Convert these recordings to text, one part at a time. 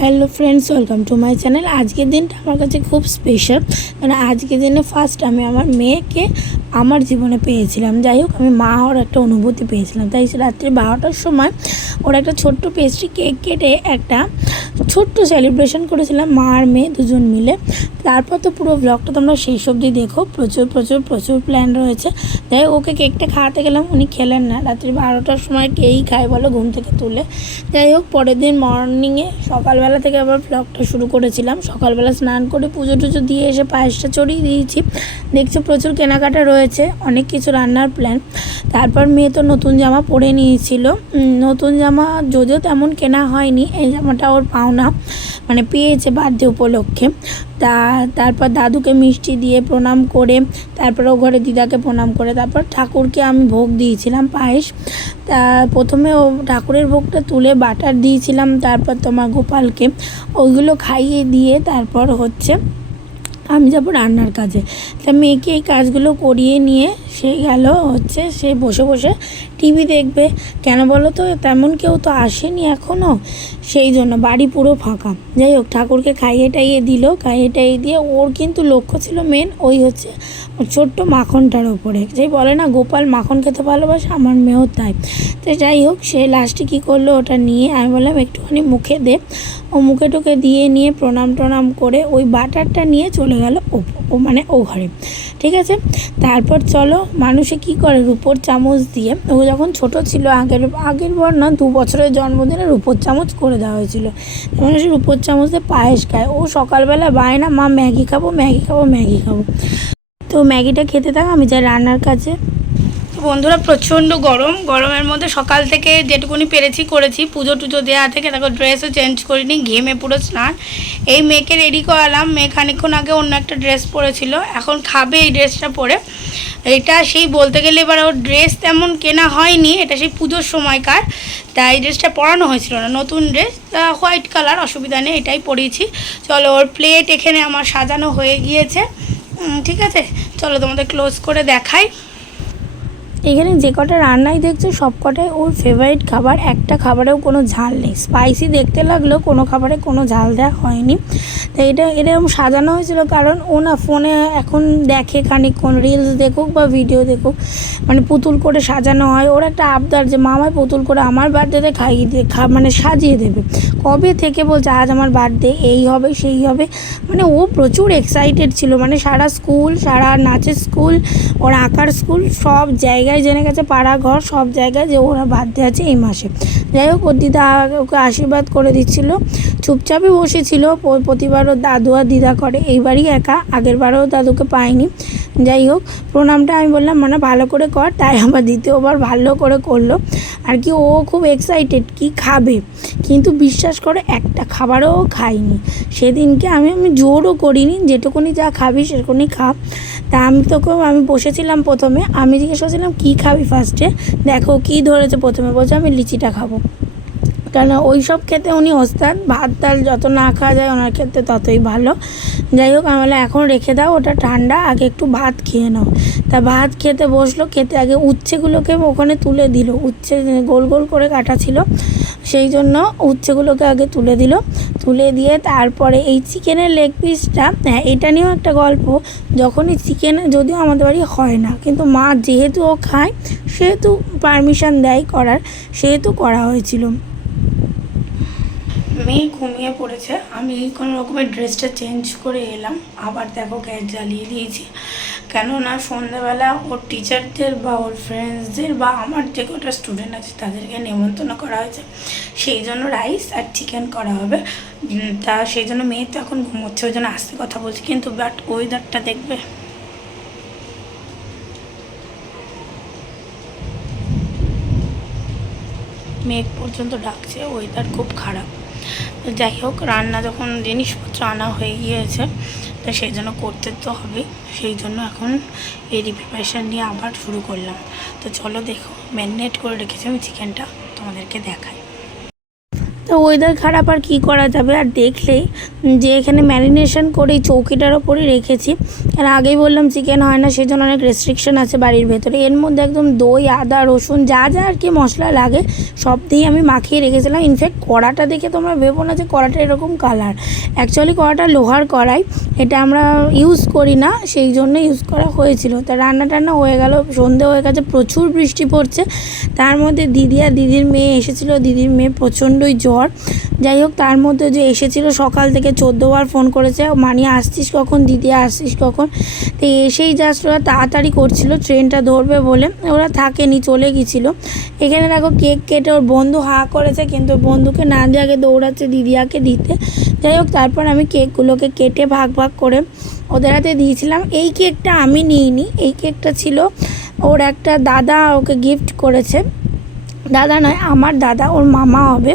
Hello friends welcome to my channel আজকের দিনটা আমার কাছে খুব স্পেশাল মানে আজকের দিনে ফার্স্ট আমি আমার মেয়েকে আমার জীবনে পেয়েছিলাম। যাই হোক আমি মা হওয়ার একটা অনুভূতি পেয়েছিলাম। তাই রাত্রি বারোটার সময় ওর একটা ছোট্ট পেস্ট্রি কেক কেটে একটা ছোট্ট সেলিব্রেশন করেছিলাম মা আর মেয়ে দুজন মিলে। তারপর তো পুরো ব্লগটা তোমরা শেষ অবধি দেখো। প্রচুর প্রচুর প্রচুর প্ল্যান রয়েছে। হোক, ওকে কেকটা খাওয়াতে গেলাম উনি খেলেন না। রাত্রি বারোটার সময় কেই খায় বলো ঘুম থেকে তুলে। যাই হোক পরের দিন মর্নিংয়ে সকালবেলা থেকে আবার ব্লগটা শুরু করেছিলাম। সকালবেলা স্নান করে পুজো টুজো দিয়ে এসে পায়েসটা চড়িয়ে দিয়েছি। দেখছি প্রচুর কেনাকাটা রয়েছে, অনেক কিছু রান্নার প্ল্যান তারপর মেয়ে তো নতুন জামা পরে নিয়েছিল। নতুন জামা যদিও তেমন কেনা হয়নি, এই জামাটা ওর পাওনা। মানে পেয়েছে বার্থডে উপলক্ষে। তা তারপর দাদুকে মিষ্টি দিয়ে প্রণাম করে তারপর ও ঘরে দিদাকে প্রণাম করে, তারপর ঠাকুরকে আমি ভোগ দিয়েছিলাম পায়েস। তা প্রথমে ও ঠাকুরের ভোগটা তুলে বাটার দিয়েছিলাম, তারপর তোমার গোপালকে। ওইগুলো খাইয়ে দিয়ে তারপর হচ্ছে আমি যাব রান্নার কাজে। তা মেয়েকে এই কাজগুলো করিয়ে নিয়ে সে গেল হচ্ছে, সে বসে বসে টিভি দেখবে। কেন বলো তো? তেমন কেউ তো আসেনি এখনও সেই জন্য বাড়ি পুরো ফাঁকা। যাই হোক, ঠাকুরকে খাইয়ে টাইয়ে দিল। খাইয়ে টাইয়ে দিয়ে ওর কিন্তু লক্ষ্য ছিল মেন ওই হচ্ছে ছোট্ট মাখনটার ওপরে। যেই বলে না, গোপাল মাখন খেতে ভালোবাসে, আমার মেয়েও তাই। তো যাই হোক, সে লাস্টে কী করল ওটা নিয়ে আমি বললাম, একটুখানি মুখে দে। ও মুখে টুকে দিয়ে নিয়ে প্রণাম টনাম করে ওই বাটারটা নিয়ে চলে গেল ও মানে ও ঘরে। ঠিক আছে? তারপর চলো, মানুষে কি করে রূপোর চামচ দিয়ে? ও যখন ছোট ছিল, আগের আগের বার না, দু বছরের জন্মদিনে রূপোর চামচ করে দেওয়া হয়েছিল। মানুষ রূপোর চামচ দিয়ে পায়েস খায়। ও সকালবেলা বায় না, মা, ম্যাগি খাব ম্যাগি খাব ম্যাগি খাব। তো ম্যাগিটা খেতে থাক, আমি যাই রান্নার কাছে বন্ধুরা প্রচণ্ড গরম। গরমের মধ্যে সকাল থেকে যেটুকুনি পেরেছি করেছি, পুজো টুজো দেওয়া থেকে, তারপর ড্রেসও চেঞ্জ করিনি ঘেমে পুরো স্নান। এই মেয়েকে রেডি করালাম। মেয়ে খানিক্ষণ আগে অন্য একটা ড্রেস পরেছিল। এখন খাবে এই ড্রেসটা পরে। এটা সেই বলতে গেলে এবার ওর ড্রেস তেমন কেনা হয়নি। এটা সেই পুজোর সময়কার। তাই এই ড্রেসটা পরানো হয়েছিল না। নতুন ড্রেস হোয়াইট কালার অসুবিধা নেই, এটাই পরিয়েছি। চলো, ওর প্লেট এখানে আমার সাজানো হয়ে গিয়েছে। ঠিক আছে? চলো তোমাদের ক্লোজ করে দেখাই। এখানে যে কটা রান্নাই দেখছ, সব কটাই ওর ফেভারিট খাবার। একটা খাবারেও কোনো ঝাল নেই। স্পাইসি দেখতে লাগলেও কোনো খাবারে কোনো ঝাল দেওয়া হয়নি। তো এটা এরকম সাজানো হয়েছিল কারণ ও না ফোনে এখন দেখে খানিকক্ষণ রিলস দেখুক বা ভিডিও দেখুক মানে পুতুল করে সাজানো হয়। ওর একটা আবদার যে মামায় পুতুল করে আমার বার্থডেতে খাইয়ে দিয়ে খা মানে সাজিয়ে দেবে। কবে থেকে বলছে, আজ আমার বার্থডে এই হবে, সেই হবে? মানে ও প্রচুর এক্সাইটেড ছিল। মানে সারা স্কুল সারা নাচের স্কুল ওর আঁকার স্কুল সব জায়গায় জেনে গেছে, পাড়া, ঘর, সব জায়গায় যে ওরা বার্থডে আছে এই মাসে। যাই হোক, ওর দিদা ওকে আশীর্বাদ করে দিচ্ছিল। চুপচাপই বসেছিল প্রতিবারও দাদু আর দিদা করে, এইবারই একা আগেরবারও দাদুকে পায়নি যাই হোক, প্রণামটা আমি বললাম মানে ভালো করে কর। তাই আমার দ্বিতীয়বার ভালো করে করল। আর কি, ও খুব এক্সাইটেড কি খাবে? কিন্তু বিশ্বাস করে, একটা খাবারও ও খায়নি সেদিনকে আমি আমি জোরও করিনি, যেটুকুনি যা খাবি সেটুকুনি খা। তা আমি তোকে আমি বসেছিলাম প্রথমে, আমি জিজ্ঞেস করছিলাম, কী খাবি ফার্স্টে দেখো, কী ধরেছে প্রথমে? বলছে, আমি লিচিটা খাব। কেন ওই সব খেতে উনি ওস্তাদ, ভাত, ডাল যত না খাওয়া যায় ওনার ক্ষেত্রে ততই ভালো। যাই হোক, আমি এখন রেখে দাও, ওটা ঠান্ডা, আগে একটু ভাত খেয়ে নাও। তা ভাত খেতে বসল, খেতে আগে উচ্ছেগুলোকে ওখানে তুলে দিল, উচ্ছে গোল গোল করে কাটা ছিল। সেই জন্য উচ্ছেগুলোকে আগে তুলে দিল। তুলে দিয়ে তারপরে এই চিকেনের লেগ পিসটা হ্যাঁ এটা নিয়েও একটা গল্প। যখনই চিকেন যদিও আমাদের বাড়ি হয় না, কিন্তু মা যেহেতু ও খায়, সেহেতু পারমিশন দেয় করার, সেহেতু করা হয়েছিল। মেয়ে ঘুমিয়ে পড়েছে। আমি কোনো রকমের ড্রেসটা চেঞ্জ করে এলাম। আবার দেখো গ্যাস জ্বালিয়ে দিয়েছি। কেননা সন্ধ্যাবেলা ওর টিচারদের বা ওর ফ্রেন্ডসদের বা আমার যে কটা স্টুডেন্ট আছে, তাদেরকে নেমন্তন্ন করা হয়েছে। সেই জন্য রাইস আর চিকেন করা হবে। তা সেই জন্য মেয়ে তো এখন ঘুমোচ্ছে, ওই জন্য আসতে কথা বলছি। কিন্তু বাট ওয়েদারটা দেখবে। মেঘ পর্যন্ত ডাকছে ওয়েদার খুব খারাপ। তো যাই হোক, রান্না যখন জিনিসপত্র আনা হয়ে গিয়েছে, তো সেই জন্য করতে তো হবে। সেই জন্য এখন এই প্রিপারেশান নিয়ে আবার শুরু করলাম। তো চলো দেখো ম্যারিনেট করে রেখেছি, আমি চিকেনটা তোমাদেরকে দেখাই। তো ওয়েদার খারাপ আর কী করা যাবে? আর দেখলে যে এখানে ম্যারিনেশন করে এই চৌকিটার ওপরেই রেখেছি। আর আগেই বললাম চিকেন হয় না, সেজন্য অনেক রেস্ট্রিকশন আছে বাড়ির ভেতরে। এর মধ্যে একদম দই, আদা, রসুন, যা যা আর কি মশলা লাগে, সব দিয়ে আমি মাখিয়ে রেখেছিলাম। ইনফ্যাক্ট কড়াটা দেখে তোমরা ভেবো না যে কড়াটা এরকম কালার অ্যাকচুয়ালি কড়াটা লোহার কড়াই। এটা আমরা ইউজ করি না, সেই জন্য ইউজ করা হয়েছিল। তা রান্না টান্না হয়ে গেল, সন্ধে হয়ে গেছে, প্রচুর বৃষ্টি পড়ছে। তার মধ্যে দিদি আর দিদির মেয়ে এসেছিল, দিদির মেয়ে প্রচণ্ডই জ্বর। যাই হোক, তার মধ্যে যে এসেছিল, সকাল থেকে চোদ্দোবার ফোন করেছে, মানি, আসছিস কখন? দিদি, আসছিস কখন? তো এসেই জাস্ট ওরা তাড়াতাড়ি করছিল ট্রেনটা ধরবে বলে। ওরা থাকেনি, চলে গেছিল এখানে দেখো কেক কেটে ওর বন্ধু হা করেছে, কিন্তু বন্ধুকে না দিয়ে আগে দৌড়াচ্ছে দিদিয়াকে দিতে। যাই হোক, তারপর আমি কেকগুলোকে কেটে ভাগ ভাগ করে ওদের হাতে দিয়েছিলাম। এই কেকটা আমি নিইনি, এই কেকটা ছিল ওর একটা দাদা ওকে গিফট করেছে। দাদা নয়, আমার দাদা, ওর মামা হবে।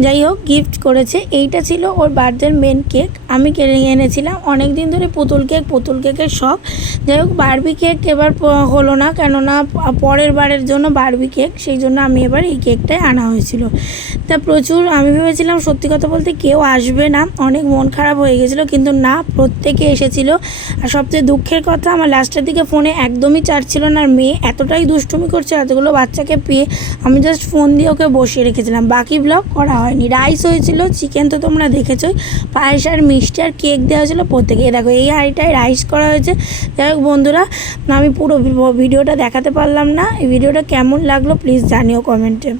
যাই হোক গিফট করেছে। এইটা ছিল ওর বার্থডের মেন কেক আমি কিনে এনেছিলাম। অনেক দিন ধরে পুতুল কেক পুতুল কেকের শখ। যাই হোক বারবি কেক এবার হলো না। কেননা পরের বারের জন্য বারবি কেক সেই জন্য আমি এবার এই কেকটাই আনা হয়েছিল। তা প্রচুর, আমি ভেবেছিলাম সত্যি কথা বলতে কেউ আসবে না। অনেক মন খারাপ হয়ে গেছিল, কিন্তু না, প্রত্যেকে এসেছিল। আর সবচেয়ে দুঃখের কথা, আমার লাস্টের দিকে ফোনে একদমই চার্জ ছিল না। আর মেয়ে এতটাই দুষ্টুমি করছে, এতগুলো বাচ্চাকে পেয়ে আমি জাস্ট ফোন দিয়ে ওকে বসিয়ে রেখেছিলাম। বাকি ব্লগ করা হয়নি। রাইস হয়েছিল চিকেন তো তোমরা দেখেছোই। পায়েস আর মিষ্টি আর কেক দেওয়া হয়েছিল প্রত্যেকে। দেখো, এই হাঁড়িটায় রাইস করা হয়েছে। যাই হোক বন্ধুরা, আমি পুরো ভিডিওটা দেখাতে পারলাম না। এই ভিডিওটা কেমন লাগল প্লিজ জানিও কমেন্টে